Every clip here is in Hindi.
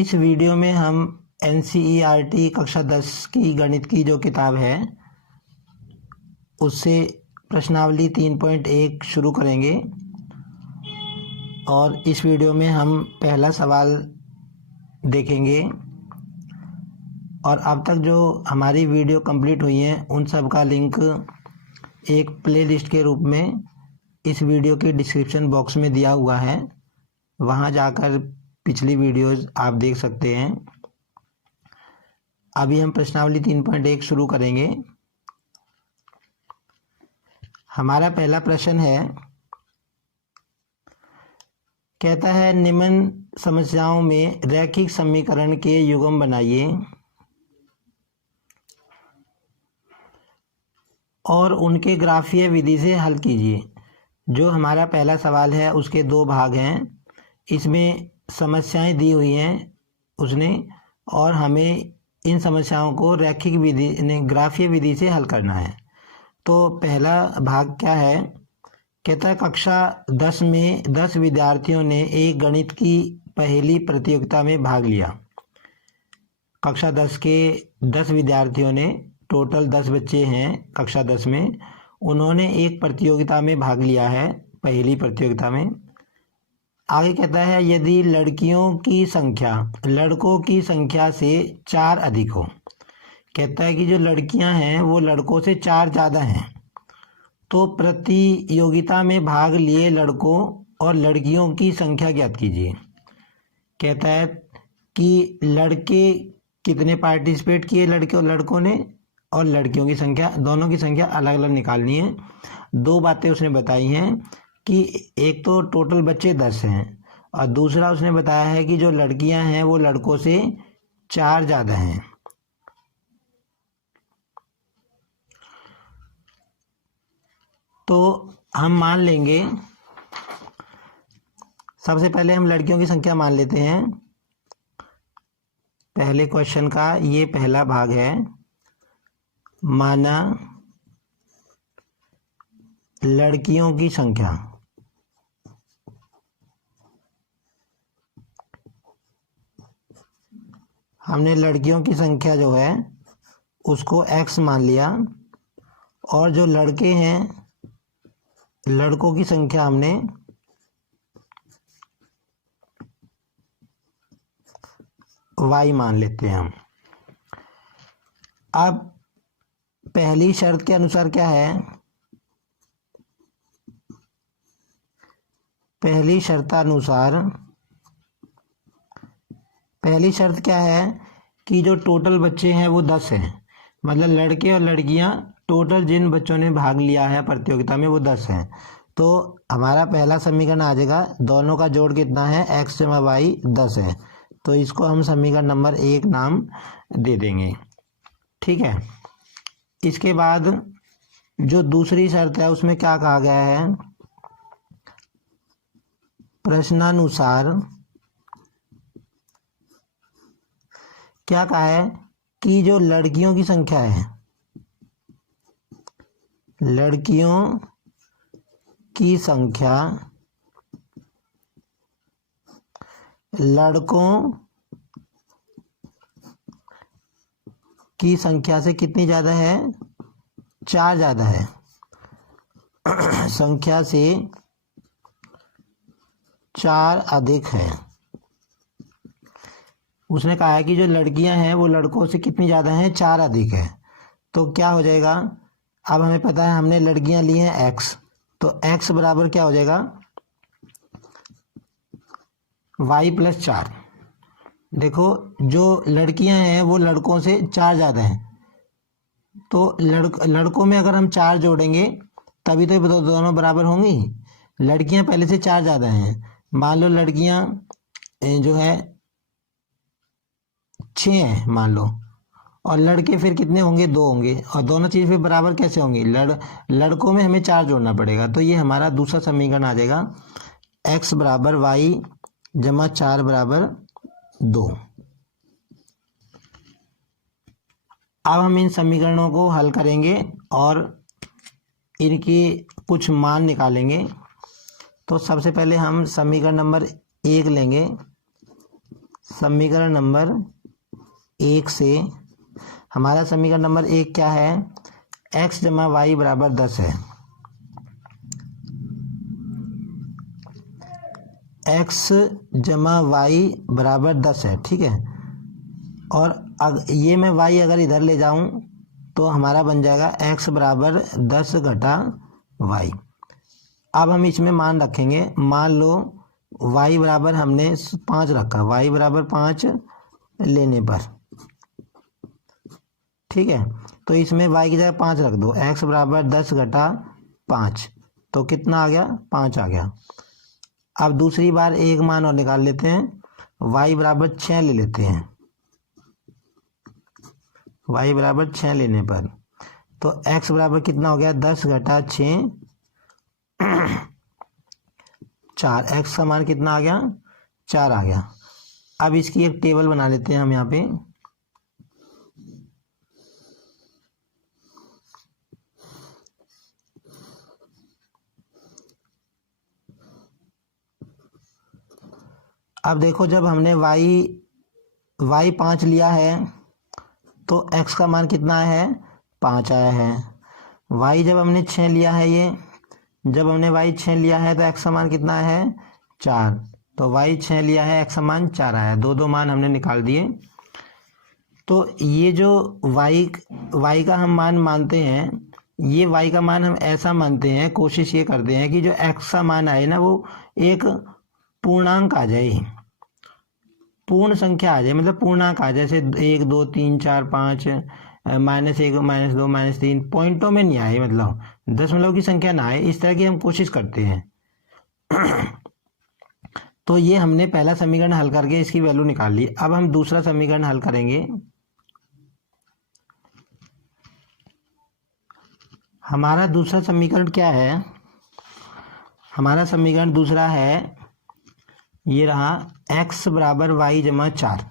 इस वीडियो में हम NCERT कक्षा 10 की गणित की जो किताब है उससे प्रश्नावली 3.1 शुरू करेंगे और इस वीडियो में हम पहला सवाल देखेंगे। और अब तक जो हमारी वीडियो कंप्लीट हुई है उन सब का लिंक एक प्लेलिस्ट के रूप में इस वीडियो के डिस्क्रिप्शन बॉक्स में दिया हुआ है, वहां जाकर पिछली वीडियोस आप देख सकते हैं। अभी हम प्रश्नावली 3.1 शुरू करेंगे। हमारा पहला प्रश्न है, कहता है निम्न समस्याओं में रैखिक समीकरण के युग्म बनाइए और उनके ग्राफीय विधि से हल कीजिए। जो हमारा पहला सवाल है उसके दो भाग हैं, इसमें समस्याएं दी हुई हैं उसने और हमें इन समस्याओं को रैखिक विधि ग्राफीय विधि से हल करना है। तो पहला भाग क्या है, कहता है कक्षा 10 में 10 विद्यार्थियों ने एक गणित की पहेली प्रतियोगिता में भाग लिया। कक्षा 10 के 10 विद्यार्थियों ने, टोटल 10 बच्चे हैं कक्षा 10 में, उन्होंने एक प्रतियोगिता में भाग लिया है, पहेली प्रतियोगिता में। आगे कहता है यदि लड़कियों की संख्या लड़कों की संख्या से 4 अधिक हो, कहता है कि जो लड़कियां हैं वो लड़कों से 4 ज़्यादा हैं, तो प्रतियोगिता में भाग लिए लड़कों और लड़कियों की संख्या ज्ञात कीजिए। कहता है कि लड़के कितने पार्टिसिपेट किए, लड़के और लड़कों ने, और लड़कियों की संख्या, दोनों की संख्या अलग अलग निकालनी है। दो बातें उसने बताई हैं कि एक तो टोटल बच्चे 10 हैं और दूसरा उसने बताया है कि जो लड़कियां हैं वो लड़कों से 4 ज़्यादा हैं। तो हम मान लेंगे, सबसे पहले हम लड़कियों की संख्या मान लेते हैं। पहले क्वेश्चन का ये पहला भाग है, माना लड़कियों की संख्या। हमने लड़कियों की संख्या जो है उसको x मान लिया और जो लड़के हैं लड़कों की संख्या हमने y मान लेते हैं हम। अब पहली शर्त के अनुसार क्या है, पहली शर्त क्या है कि जो टोटल बच्चे हैं वो 10 हैं, मतलब लड़के और लड़कियां टोटल जिन बच्चों ने भाग लिया है प्रतियोगिता में वो 10 हैं। तो हमारा पहला समीकरण आ जाएगा, दोनों का जोड़ कितना है, x जमा y 10 है, तो इसको हम समीकरण नंबर 1 नाम दे देंगे। ठीक है। इसके बाद जो दूसरी शर्त है उसमें क्या कहा गया है, प्रश्नानुसार क्या कहा है कि जो लड़कियों की संख्या है, लड़कियों की संख्या लड़कों की संख्या से कितनी ज़्यादा है, 4 ज़्यादा है। संख्या से 4 अधिक है। उसने कहा है कि जो लड़कियां हैं वो लड़कों से कितनी ज़्यादा हैं, 4 अधिक है। तो क्या हो जाएगा, अब हमें पता है हमने लड़कियां ली हैं x, तो x बराबर क्या हो जाएगा, y + 4। देखो जो लड़कियां हैं वो लड़कों से 4 ज़्यादा हैं, तो लड़कों में अगर हम 4 जोड़ेंगे तभी तो दोनों बराबर होंगी। लड़कियां पहले से 4 ज़्यादा हैं, मान लो लड़कियां जो है 6 हैं मान लो, और लड़के फिर कितने होंगे, 2 होंगे, और दोनों चीज़ फिर बराबर कैसे होंगी, लड़कों में हमें 4 जोड़ना पड़ेगा। तो ये हमारा दूसरा समीकरण आ जाएगा, x बराबर y जमा 4 बराबर 2। अब हम इन समीकरणों को हल करेंगे और इनके कुछ मान निकालेंगे। तो सबसे पहले हम समीकरण नंबर 1 लेंगे। समीकरण नंबर 1 से हमारा समीकरण नंबर 1 क्या है, x जमा वाई बराबर 10 है। x जमा वाई बराबर 10 है, ठीक है। और ये मैं y अगर इधर ले जाऊं तो हमारा बन जाएगा x बराबर 10 घटा y। अब हम इसमें मान रखेंगे, मान लो y बराबर हमने 5 रखा, y बराबर 5 लेने पर, ठीक है। तो इसमें y की जगह 5 रख दो, x बराबर 10 घटा 5, तो कितना आ गया, 5 आ गया। अब दूसरी बार एक मान और निकाल लेते हैं, y बराबर 6 ले लेते हैं, y बराबर 6 लेने पर तो x बराबर कितना हो गया, 10 घटा 6 4, x का मान कितना आ गया, 4 आ गया। अब इसकी एक टेबल बना लेते हैं हम यहाँ पे। अब देखो, जब हमने y 5 लिया है तो x का मान कितना है, 5 आया है। y जब हमने 6 लिया है, जब हमने y 6 लिया है तो x का मान कितना है, 4, तो y 6 लिया है, x का मान 4 आया। दो मान हमने निकाल दिए। तो ये जो y का हम मान मानते हैं, ये y का मान हम ऐसा मानते हैं, कोशिश ये करते हैं कि जो x का मान आए ना वो एक पूर्णांक आ जाए, पूर्ण संख्या आ जाए, मतलब पूर्णांक आ जाए, जैसे 1 2 3 4 5 -1 -2 -3, पॉइंटों में नहीं आए, मतलब दशमलव की संख्या ना आए, इस तरह की हम कोशिश करते हैं। तो ये हमने पहला समीकरण हल करके इसकी वैल्यू निकाल ली। अब हम दूसरा समीकरण हल करेंगे। हमारा दूसरा समीकरण क्या है, हमारा समीकरण दूसरा है, ये रहा, x बराबर वाई जमा 4,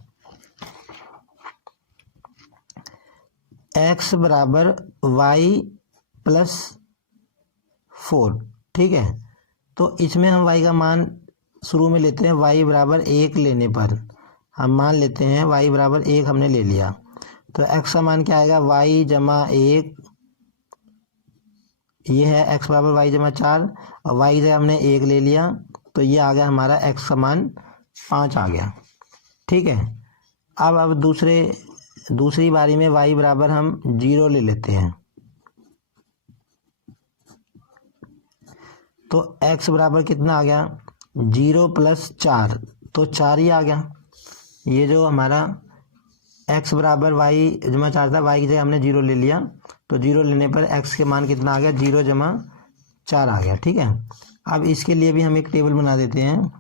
x बराबर y प्लस 4, ठीक है। तो इसमें हम y का मान शुरू में लेते हैं, y बराबर 1 लेने पर हम मान लेते हैं y बराबर 1 हमने ले लिया, तो x का मान क्या आएगा, y जमा 1, ये है x बराबर y जमा 4, और y की जगह हमने 1 ले लिया, तो ये आ गया हमारा x का मान 5 आ गया, ठीक है। अब दूसरी बारी में y बराबर हम 0 ले लेते हैं, तो x बराबर कितना आ गया, 0 प्लस 4, तो 4 ही आ गया। ये जो हमारा x बराबर y जमा 4 था, y की जगह हमने 0 ले लिया, तो 0 लेने पर x के मान कितना आ गया, 0 जमा 4 आ गया, ठीक है। अब इसके लिए भी हम एक टेबल बना देते हैं।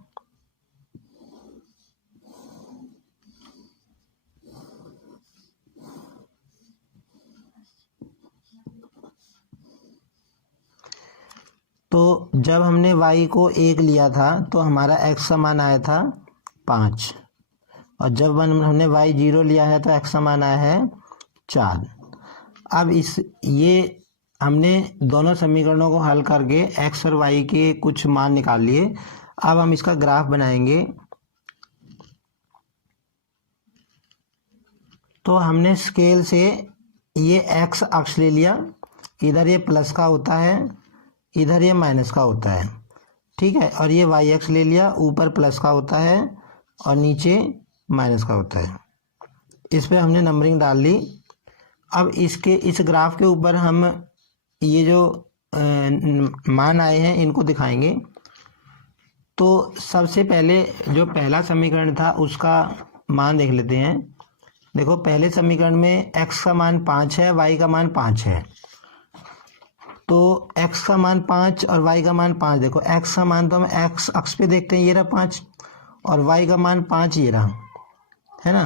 तो जब हमने y को 1 लिया था तो हमारा x का मान आया था 5, और जब हमने y 0 लिया है तो x का मान आया है 4। अब ये हमने दोनों समीकरणों को हल करके x और y के कुछ मान निकाल लिए। अब हम इसका ग्राफ बनाएंगे। तो हमने स्केल से ये x अक्ष ले लिया, इधर ये प्लस का होता है, इधर ये माइनस का होता है, ठीक है। और ये y अक्ष ले लिया, ऊपर प्लस का होता है और नीचे माइनस का होता है। इस पे हमने नंबरिंग डाल ली। अब इस ग्राफ के ऊपर हम ये जो मान आए हैं इनको दिखाएंगे। तो सबसे पहले जो पहला समीकरण था उसका मान देख लेते हैं। देखो, पहले समीकरण में x का मान 5 है, y का मान 5 है। तो x का मान 5 और y का मान 5, देखो x का मान तो हम x अक्ष पे देखते हैं, ये रहा 5, और y का मान 5 ये रहा, है ना।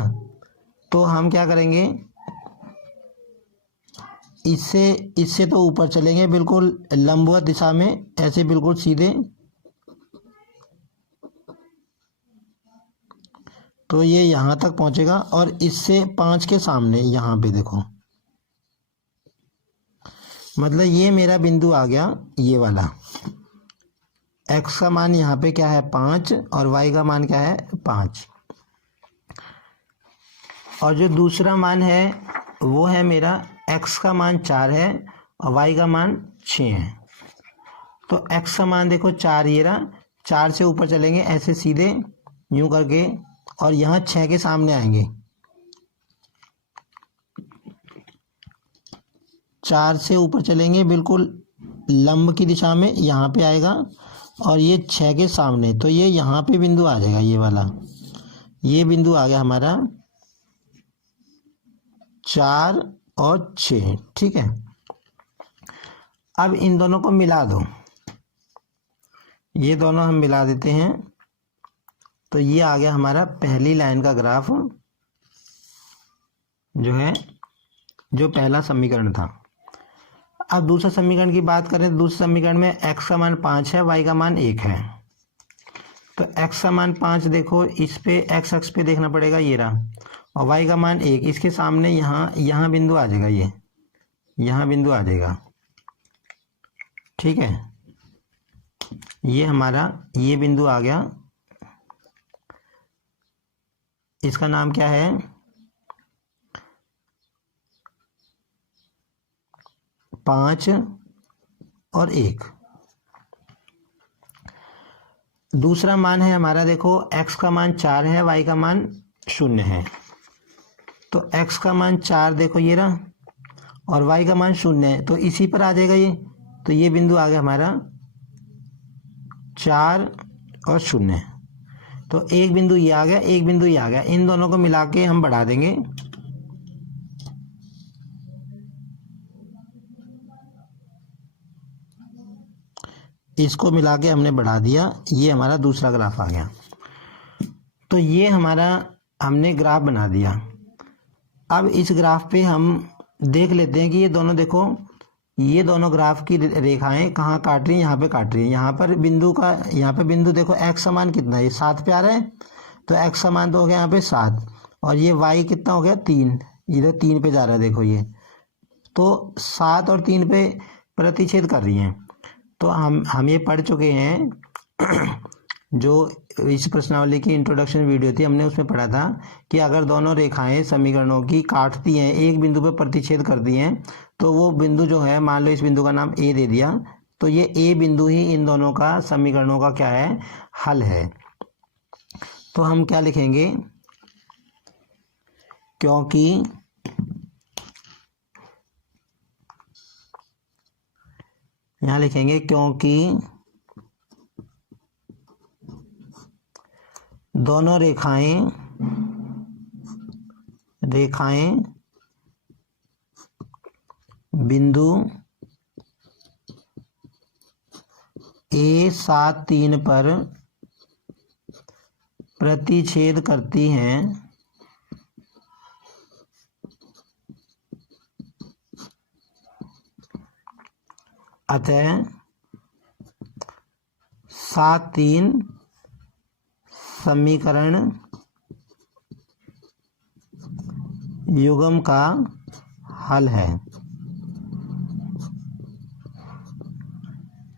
तो हम क्या करेंगे, इससे तो ऊपर चलेंगे बिल्कुल लंबवत दिशा में, ऐसे बिल्कुल सीधे। तो ये यहाँ तक पहुँचेगा और इससे 5 के सामने यहाँ पे देखो, मतलब ये मेरा बिंदु आ गया, ये वाला। x का मान यहाँ पे क्या है 5 और y का मान क्या है 5। और जो दूसरा मान है वो है मेरा x का मान 4 है और y का मान 6 है। तो x का मान देखो 4, ये रहा, 4 से ऊपर चलेंगे ऐसे सीधे यूं करके और यहाँ 6 के सामने आएंगे। 4 से ऊपर चलेंगे बिल्कुल लंब की दिशा में, यहाँ पे आएगा और ये 6 के सामने, तो ये यहाँ पे बिंदु आ जाएगा, ये वाला, ये बिंदु आ गया हमारा 4 और 6। ठीक है, अब इन दोनों को मिला दो, ये दोनों हम मिला देते हैं, तो ये आ गया हमारा पहली लाइन का ग्राफ जो है, जो पहला समीकरण था। अब दूसरा समीकरण की बात करें तो दूसरे समीकरण में x का मान 5 है, y का मान 1 है। तो x का मान 5 देखो, इस पे x अक्ष पे देखना पड़ेगा, ये रहा, और y का मान 1, इसके सामने यहाँ बिंदु आ जाएगा, ये यहाँ बिंदु आ जाएगा। ठीक है, ये हमारा ये बिंदु आ गया, इसका नाम क्या है, पाँच और 1। दूसरा मान है हमारा, देखो x का मान 4 है, y का मान 0 है। तो x का मान 4 देखो ये रहा, और y का मान 0 है, तो इसी पर आ जाएगा ये। तो ये बिंदु आ गया हमारा 4 और 0। तो एक बिंदु ये आ गया, एक बिंदु ये आ गया, इन दोनों को मिला के हम बढ़ा देंगे। इसको मिला के हमने बढ़ा दिया, ये हमारा दूसरा ग्राफ आ गया। तो ये हमारा हमने ग्राफ बना दिया। अब इस ग्राफ पे हम देख लेते हैं कि ये दोनों, देखो ये दोनों ग्राफ की रेखाएं कहाँ काट रही हैं, यहाँ पे काट रही हैं। यहाँ पर बिंदु का, यहाँ पे बिंदु देखो x समान कितना है, ये 7 पे आ रहा है, तो x समान तो हो गया यहाँ पे 7, और ये y कितना हो गया 3, इधर 3 पे जा रहा है, देखो ये, तो 7 और 3 पे प्रतिच्छेद कर रही हैं। तो हम ये पढ़ चुके हैं जो इस प्रश्नावली की इंट्रोडक्शन वीडियो थी, हमने उसमें पढ़ा था कि अगर दोनों रेखाएं समीकरणों की काटती हैं, एक बिंदु पर प्रतिच्छेद करती हैं, तो वो बिंदु जो है, मान लो इस बिंदु का नाम ए दे दिया, तो ये ए बिंदु ही इन दोनों का समीकरणों का क्या है, हल है। तो हम क्या लिखेंगे, क्योंकि यहाँ लिखेंगे क्योंकि दोनों रेखाएं बिंदु A73 पर प्रतिच्छेद करती हैं, अतः 7-3 समीकरण युग्म का हल है।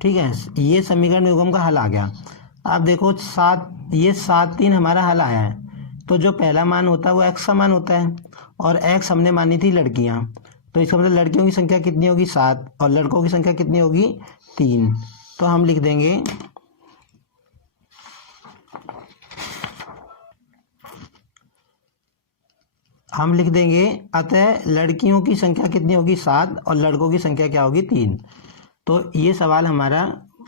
ठीक है, ये समीकरण युग्म का हल आ गया। अब देखो 7-3 हमारा हल आया है, तो जो पहला मान होता है वो x का मान होता है, और x हमने मानी थी लड़कियां, तो इसका मतलब लड़कियों की संख्या कितनी होगी 7, और लड़कों की संख्या कितनी होगी 3। तो हम लिख देंगे अतः लड़कियों की संख्या कितनी होगी 7 और लड़कों की संख्या क्या होगी 3। तो ये सवाल हमारा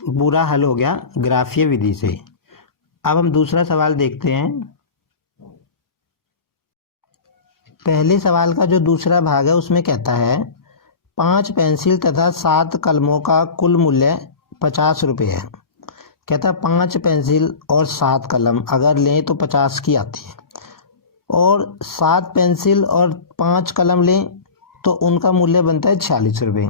पूरा हल हो गया ग्राफीय विधि से। अब हम दूसरा सवाल देखते हैं। पहले सवाल का जो दूसरा भाग है उसमें कहता है 5 पेंसिल तथा 7 कलमों का कुल मूल्य 50 रुपये है। कहता है 5 पेंसिल और 7 कलम अगर लें तो 50 की आती है, और 7 पेंसिल और 5 कलम लें तो उनका मूल्य बनता है 46 रुपये।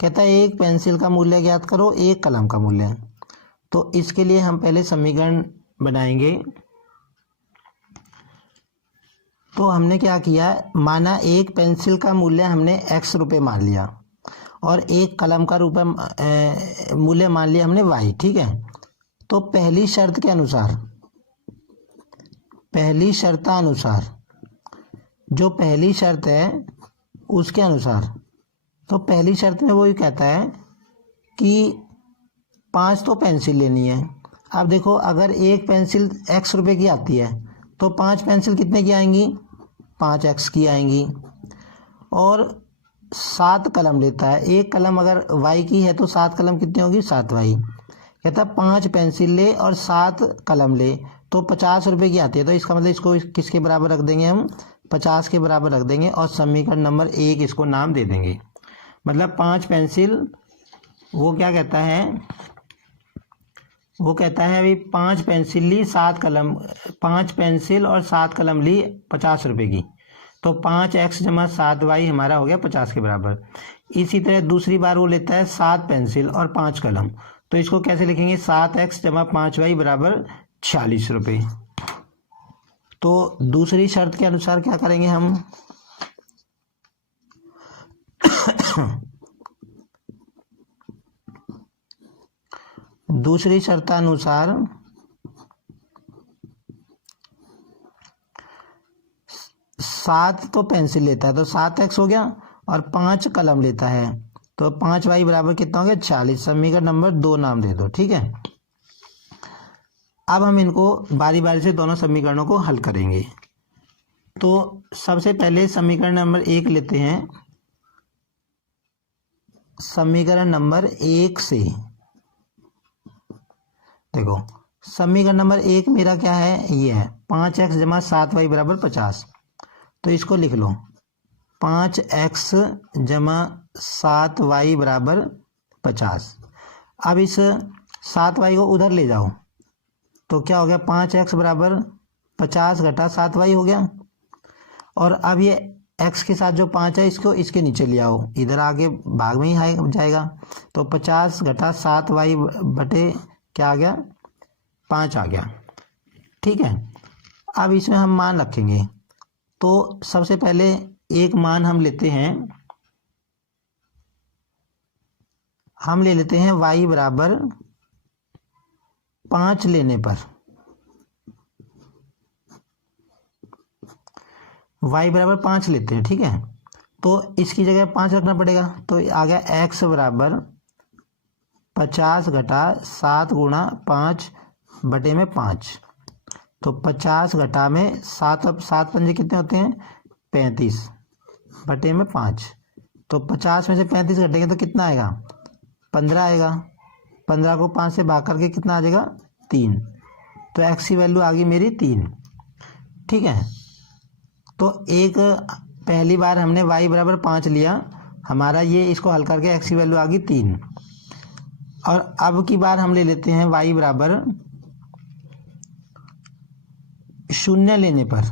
कहता है एक पेंसिल का मूल्य ज्ञात करो, एक कलम का मूल्य। तो इसके लिए हम पहले समीकरण बनाएंगे। तो हमने क्या किया, माना एक पेंसिल का मूल्य हमने x रुपये मान लिया और एक कलम का मूल्य मान लिया हमने y। ठीक है, तो पहली शर्तानुसार जो पहली शर्त है उसके अनुसार, तो पहली शर्त में वो ये कहता है कि 5 तो पेंसिल लेनी है। अब देखो, अगर एक पेंसिल x रुपए की आती है तो 5 पेंसिल कितने की आएंगी? 5x की आएंगी। और 7 कलम लेता है, एक कलम अगर y की है तो 7 कलम कितनी होगी? 7y। कहता है 5 पेंसिल ले और 7 कलम ले तो 50 रुपए की आती है। तो इसका मतलब इसको किसके बराबर रख देंगे हम? 50 के बराबर रख देंगे और समीकरण नंबर 1 इसको नाम दे देंगे। मतलब 5 पेंसिल, वो क्या कहता है, वो कहता है अभी 5 पेंसिल ली 7 कलम, 5 पेंसिल और 7 कलम ली 50 रुपए की, तो 5x जमा 7y हमारा हो गया 50 के बराबर। इसी तरह दूसरी बार वो लेता है 7 पेंसिल और 5 कलम, तो इसको कैसे लिखेंगे? 7x जमा 5y बराबर 46 रुपये। तो दूसरी शर्त के अनुसार क्या करेंगे हम? दूसरी शर्तानुसार 7 तो पेंसिल लेता है तो 7x हो गया, और 5 कलम लेता है तो 5y बराबर कितना हो गया? 46। समीकरण नंबर 2 नाम दे दो। ठीक है, अब हम इनको बारी बारी से दोनों समीकरणों को हल करेंगे। तो सबसे पहले समीकरण नंबर 1 लेते हैं। समीकरण नंबर 1 से देखो, समीकरण नंबर 1 मेरा क्या है? ये है 5x जमा 7y बराबर 50। तो इसको लिख लो, 5x जमा 7y बराबर 50। अब इस 7y को उधर ले जाओ तो क्या हो गया? 5x बराबर 50 घटा 7y हो गया। और अब ये x के साथ जो 5 है इसको इसके नीचे ले आओ, इधर आगे भाग में ही जाएगा। तो 50 घटा 7y बटे क्या आ गया? 5 आ गया। ठीक है, अब इसमें हम मान रखेंगे। तो सबसे पहले एक मान हम लेते हैं, हम ले लेते हैं y बराबर 5 लेने पर, y बराबर 5 लेते हैं। ठीक है, तो इसकी जगह 5 रखना पड़ेगा, तो आ गया x बराबर 50 घटा 7 गुणा 5 बटे में 5। तो 50 घटा में 7, अब 7 पंजे कितने होते हैं? 35 बटे में 5। तो 50 में से 35 घटेंगे तो कितना आएगा? 15 आएगा। 15 को 5 से भाग करके कितना आ जाएगा? 3। तो x की वैल्यू आ गई मेरी 3। ठीक है, तो एक पहली बार हमने y बराबर 5 लिया, हमारा ये इसको हल करके x की वैल्यू आ गई 3। और अब की बार हम ले लेते हैं y बराबर 0 लेने पर,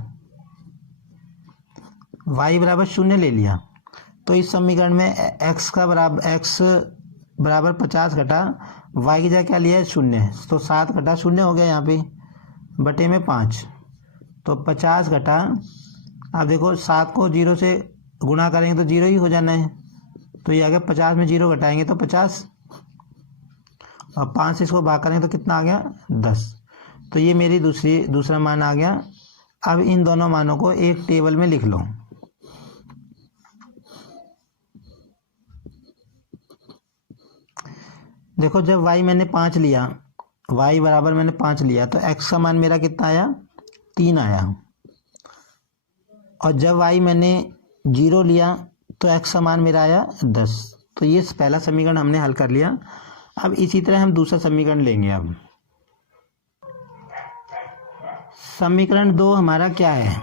y बराबर 0 ले लिया। तो इस समीकरण में x बराबर 50 घटा y की जगह क्या लिया है? 0। तो 7 घटा 0 हो गया यहाँ पे बटे में 5। तो 50 घटा, अब देखो 7 को 0 से गुणा करेंगे तो 0 ही हो जाना है, तो ये आ गया 50 में 0 घटाएंगे तो 50, और 5 से इसको भाग करेंगे तो कितना आ गया? 10। तो ये मेरी दूसरा मान आ गया। अब इन दोनों मानों को एक टेबल में लिख लो। देखो, जब y मैंने 5 लिया, y बराबर मैंने 5 लिया तो x का मान मेरा कितना आया? 3 आया। और जब y मैंने 0 लिया तो x का मान मेरा आया 10। तो ये पहला समीकरण हमने हल कर लिया। अब इसी तरह हम दूसरा समीकरण लेंगे। अब समीकरण 2 हमारा क्या है?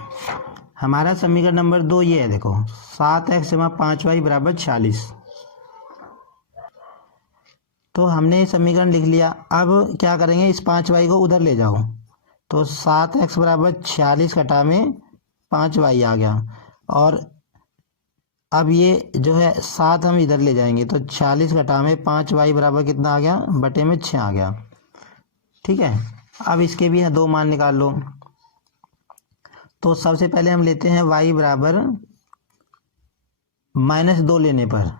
हमारा समीकरण नंबर 2 ये है, देखो 7x जमा 5y बराबर 46। तो हमने समीकरण लिख लिया। अब क्या करेंगे? इस 5y को उधर ले जाओ, तो 7x बराबर 46 घटा में 5y आ गया। और अब ये जो है 7 हम इधर ले जाएंगे तो 46 घटा में 5y बराबर कितना आ गया? बटे में 6 आ गया। ठीक है, अब इसके भी 2 मान निकाल लो। तो सबसे पहले हम लेते हैं y बराबर -2 लेने पर,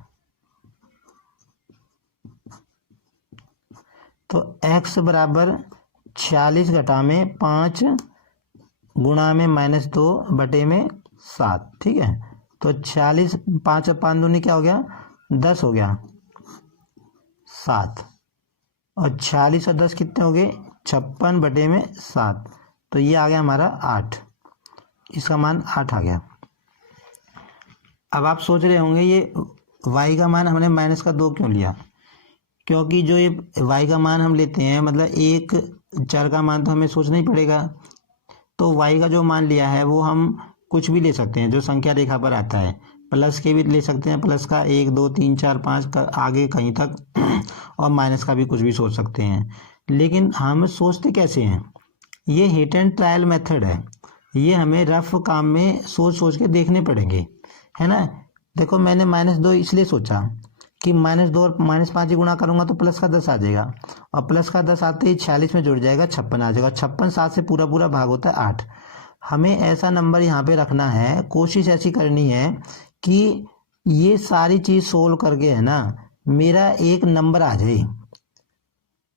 तो x बराबर 46 घटा में 5 गुणा में -2 बटे में 7, ठीक है। तो 46, 5 और 5 दूनी क्या हो गया, 10 हो गया, 7। और 46 और 10 कितने हो गए, 56/7। तो ये आ गया हमारा 8, इसका मान 8 आ गया। अब आप सोच रहे होंगे ये y का मान हमने -2 क्यों लिया, क्योंकि जो ये y का मान हम लेते हैं, मतलब एक चर का मान तो हमें सोचना ही पड़ेगा। तो y का जो मान लिया है वो हम कुछ भी ले सकते हैं जो संख्या रेखा पर आता है, प्लस के भी ले सकते हैं, प्लस का 1 2 3 4 5 का आगे कहीं तक और माइनस का भी कुछ भी सोच सकते हैं। लेकिन हम सोचते कैसे हैं, ये हिट एंड ट्रायल मेथड है, ये हमें रफ काम में सोच सोच के देखने पड़ेंगे, है ना। देखो मैंने -2 इसलिए सोचा कि -2 और -5 ही गुणा करूंगा तो प्लस का 10 आ जाएगा, और प्लस का 10 आते ही 46 में जुड़ जाएगा, 56 आ जाएगा। 56 7 से पूरा पूरा भाग होता है 8। हमें ऐसा नंबर यहाँ पे रखना है, कोशिश ऐसी करनी है कि ये सारी चीज़ सोल्व करके है ना मेरा एक नंबर आ जाए,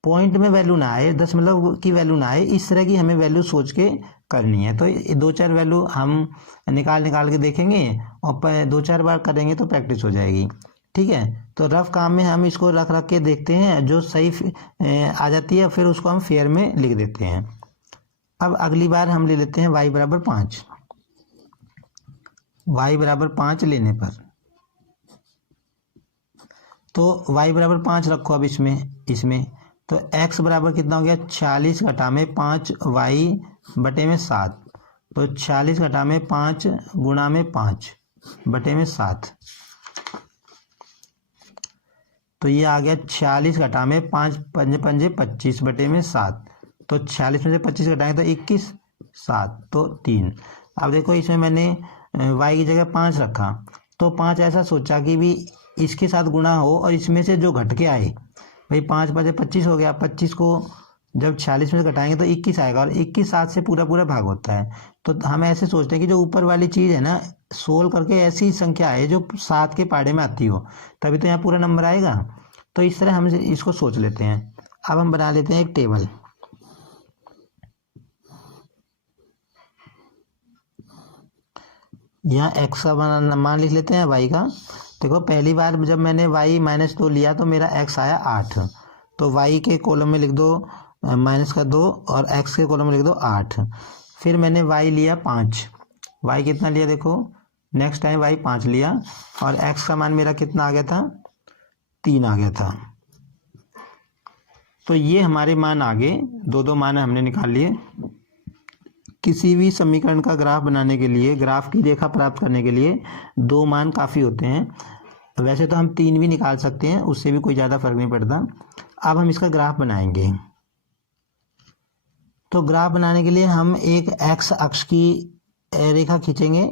पॉइंट में वैल्यू ना आए, दशमलव की वैल्यू ना आए, इस तरह की हमें वैल्यू सोच के करनी है। तो 2-4 वैल्यू हम निकाल के देखेंगे और 2-4 बार करेंगे तो प्रैक्टिस हो जाएगी, ठीक है। तो रफ काम में हम इसको रख के देखते हैं, जो सही आ जाती है फिर उसको हम फेयर में लिख देते हैं। अब अगली बार हम ले लेते हैं y बराबर 5। y बराबर 5 लेने पर तो y बराबर 5 रखो अब इसमें तो x बराबर कितना हो गया, 46 घटा में 5 y/7। तो 46 घटा में 5 गुणा में 5/7। तो ये आ गया 46 घटा में 5 पंजे 25/7। तो 46 में से 25 घटाएंगे तो 21, 7 तो 3। अब देखो इसमें मैंने y की जगह 5 रखा, तो 5 ऐसा सोचा कि भी इसके साथ गुणा हो और इसमें से जो घट के आए, भाई 5 5 25 हो गया, 25 को जब 46 में से घटाएंगे तो 21 आएगा, और 21 7 से पूरा पूरा भाग होता है। तो हम ऐसे सोचते हैं कि जो ऊपर वाली चीज़ है ना सोल्व करके ऐसी संख्या है जो 7 के पाड़े में आती हो, तभी तो यहाँ पूरा नंबर आएगा। तो इस तरह हम इसको सोच लेते हैं। अब हम बना लेते हैं एक टेबल। यहाँ x का मान लिख लेते हैं y का। देखो पहली बार जब मैंने y -2 लिया तो मेरा x आया 8। तो y के कॉलम में लिख दो -2 और x के कॉलम में लिख दो 8। फिर मैंने y लिया 5। y कितना लिया देखो, नेक्स्ट टाइम y 5 लिया और x का मान मेरा कितना आ गया था, 3 आ गया था। तो ये हमारे मान आ गए, दो मान हमने निकाल लिए। किसी भी समीकरण का ग्राफ बनाने के लिए, ग्राफ की रेखा प्राप्त करने के लिए 2 मान काफ़ी होते हैं। वैसे तो हम 3 भी निकाल सकते हैं, उससे भी कोई ज़्यादा फर्क नहीं पड़ता। अब हम इसका ग्राफ बनाएंगे। तो ग्राफ बनाने के लिए हम एक x अक्ष की रेखा खींचेंगे,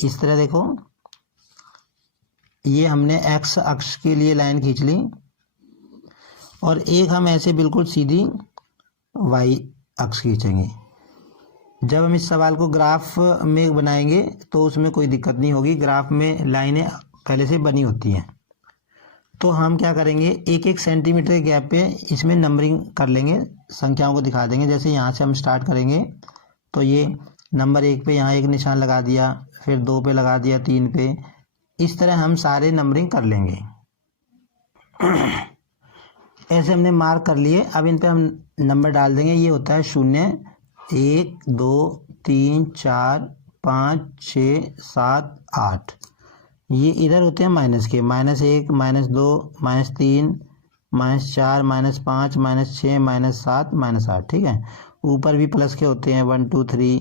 इस तरह देखो ये हमने x अक्ष के लिए लाइन खींच ली, और एक हम ऐसे बिल्कुल सीधी y अक्ष खींचेंगे। जब हम इस सवाल को ग्राफ में बनाएंगे तो उसमें कोई दिक्कत नहीं होगी, ग्राफ में लाइनें पहले से बनी होती हैं। तो हम क्या करेंगे, 1-1 सेंटीमीटर के गैप पे इसमें नंबरिंग कर लेंगे, संख्याओं को दिखा देंगे। जैसे यहाँ से हम स्टार्ट करेंगे तो ये नंबर 1 पे यहाँ एक निशान लगा दिया, फिर 2 पे लगा दिया, 3 पे, इस तरह हम सारे नंबरिंग कर लेंगे। ऐसे हमने मार्क कर लिए। अब इन पे हम नंबर डाल देंगे। ये होता है 0 1 2 3 4 5 6 7 8। ये इधर होते हैं माइनस के, -1 -2 -3 -4 -5 -6 -7 -8, ठीक है। ऊपर भी प्लस के होते हैं 1 2 3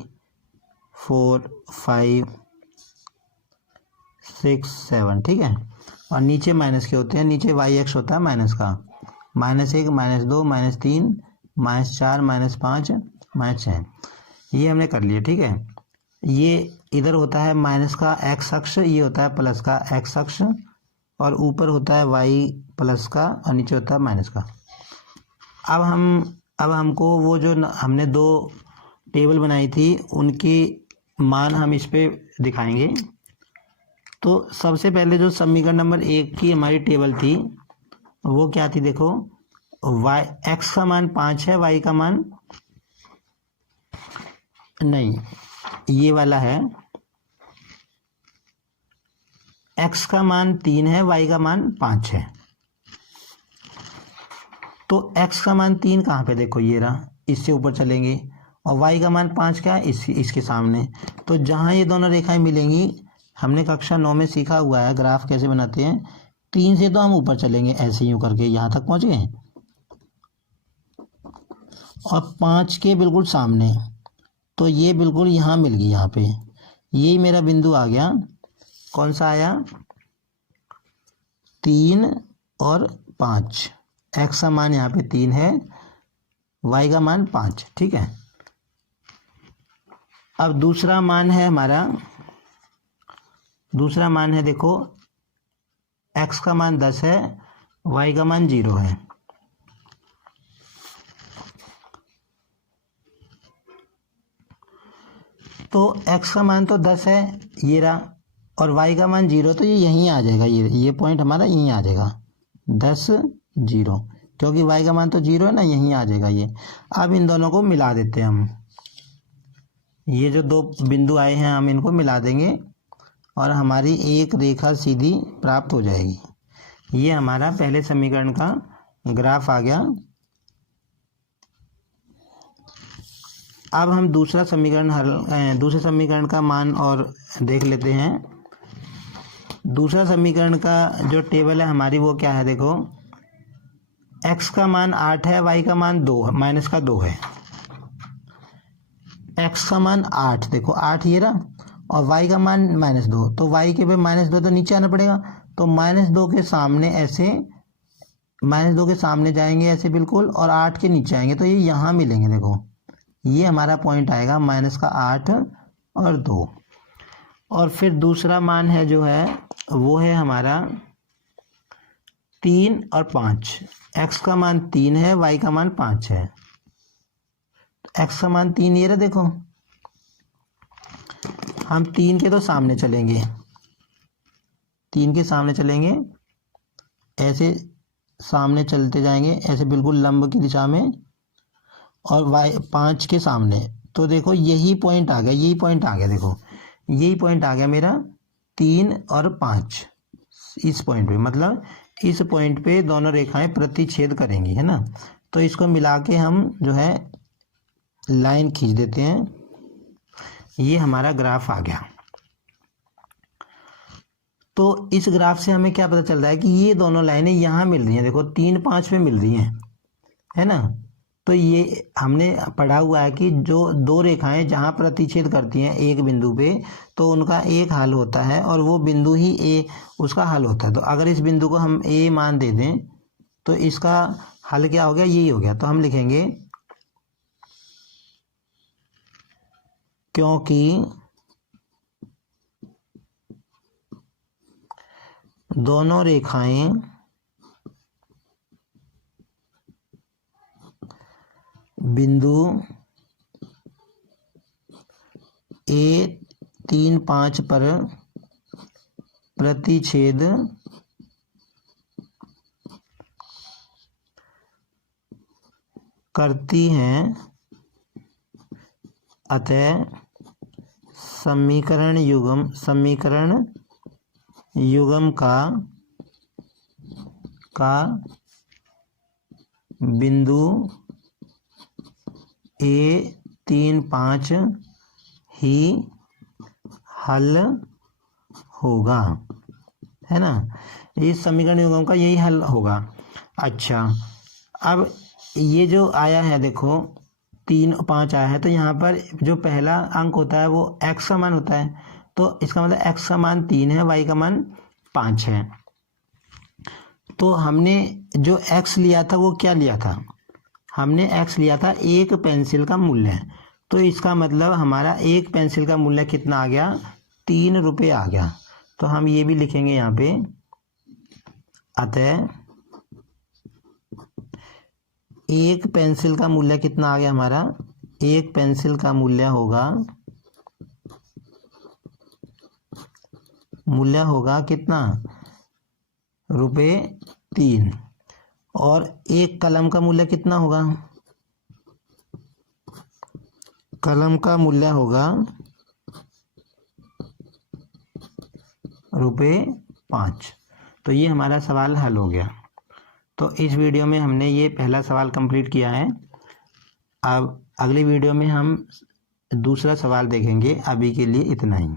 4 5 6 7, ठीक है। और नीचे माइनस के होते हैं, नीचे वाई एक्स होता है माइनस का, -1 -2 -3 -4 -5 -6। ये हमने कर लिया, ठीक है। ये इधर होता है माइनस का एक्स अक्ष, ये होता है प्लस का एक्स अक्ष, और ऊपर होता है वाई प्लस का और नीचे होता है माइनस का। अब हमको वो जो हमने 2 टेबल बनाई थी उनकी मान हम इस पे दिखाएंगे। तो सबसे पहले जो समीकरण नंबर 1 की हमारी टेबल थी वो क्या थी, देखो y x का मान 5 है, y का मान नहीं ये वाला है, x का मान 3 है, y का मान 5 है। तो x का मान 3 कहाँ पे, देखो ये रहा, इससे ऊपर चलेंगे, और y का मान 5 क्या है, इसके सामने। तो जहाँ ये दोनों रेखाएं मिलेंगी, हमने कक्षा 9 में सीखा हुआ है ग्राफ कैसे बनाते हैं। 3 से तो हम ऊपर चलेंगे, ऐसे यूँ करके यहाँ तक पहुँच गए, और 5 के बिल्कुल सामने, तो ये बिल्कुल यहाँ मिल गई, यहाँ पे यही मेरा बिंदु आ गया। कौन सा आया, 3 और 5। x का मान यहाँ पे 3 है, y का मान 5, ठीक है। अब दूसरा मान है हमारा, दूसरा मान है देखो, x का मान 10 है, y का मान 0 है। तो x का मान तो 10 है, ये रहा, और y का मान 0, तो ये यहीं आ जाएगा, ये पॉइंट हमारा यहीं आ जाएगा, 10 0, क्योंकि y का मान तो 0 है ना, यहीं आ जाएगा ये। अब इन दोनों को मिला देते हैं हम, ये जो दो बिंदु आए हैं हम इनको मिला देंगे, और हमारी एक रेखा सीधी प्राप्त हो जाएगी। ये हमारा पहले समीकरण का ग्राफ आ गया। अब हम दूसरा समीकरण दूसरे समीकरण का मान और देख लेते हैं। दूसरा समीकरण का जो टेबल है हमारी, वो क्या है, देखो, x का मान 8 है, y का मान 2 माइनस का 2 है। x का मान 8, देखो 8 ये रहा, और y का मान -2, तो y के पे -2 तो नीचे आना पड़ेगा, तो -2 के सामने ऐसे, -2 के सामने जाएंगे ऐसे बिल्कुल, और 8 के नीचे आएंगे, तो ये यहाँ मिलेंगे। देखो ये हमारा पॉइंट आएगा -8 और 2। और फिर दूसरा मान है जो है, वो है हमारा 3 और 5। x का मान 3 है, y का मान 5 है। x का मान 3 ये रहा, देखो हम 3 के तो सामने चलेंगे, 3 के सामने चलेंगे, ऐसे सामने चलते जाएंगे ऐसे बिल्कुल लंब की दिशा में, और y 5 के सामने, तो देखो यही पॉइंट आ गया, यही पॉइंट आ गया, देखो यही पॉइंट आ गया मेरा 3 और 5। इस पॉइंट पे, मतलब इस पॉइंट पे दोनों रेखाएं प्रतिच्छेद करेंगी, है ना। तो इसको मिला के हम जो है लाइन खींच देते हैं, ये हमारा ग्राफ आ गया। तो इस ग्राफ से हमें क्या पता चल रहा है कि ये दोनों लाइनें यहाँ मिल रही हैं, देखो 3 5 पे मिल रही हैं, है ना। तो ये हमने पढ़ा हुआ है कि जो दो रेखाएं जहाँ प्रतिच्छेद करती हैं एक बिंदु पे, तो उनका एक हल होता है, और वो बिंदु ही ए उसका हल होता है। तो अगर इस बिंदु को हम ए मान दे दें, तो इसका हल क्या हो गया, यही हो गया। तो हम लिखेंगे क्योंकि दोनों रेखाएं बिंदु ए 3 5 पर प्रतिच्छेद करती हैं, अतः समीकरण युग्म का बिंदु ए 3 5 ही हल होगा, है ना। इस समीकरण युग्म का यही हल होगा। अच्छा, अब ये जो आया है देखो 3 5 आया है, तो यहाँ पर जो पहला अंक होता है वो x का मान होता है, तो इसका मतलब x का मान 3 है, y का मान 5 है। तो हमने जो x लिया था वो क्या लिया था, हमने x लिया था एक पेंसिल का मूल्य। तो इसका मतलब हमारा एक पेंसिल का मूल्य कितना आ गया, 3 रुपये आ गया। तो हम ये भी लिखेंगे यहाँ पे, अतः एक पेंसिल का मूल्य कितना आ गया हमारा, एक पेंसिल का मूल्य होगा कितना, ₹3। और एक कलम का मूल्य कितना होगा, कलम का मूल्य होगा 5। तो ये हमारा सवाल हल हो गया। तो इस वीडियो में हमने ये पहला सवाल कंप्लीट किया है। अब अगली वीडियो में हम दूसरा सवाल देखेंगे। अभी के लिए इतना ही।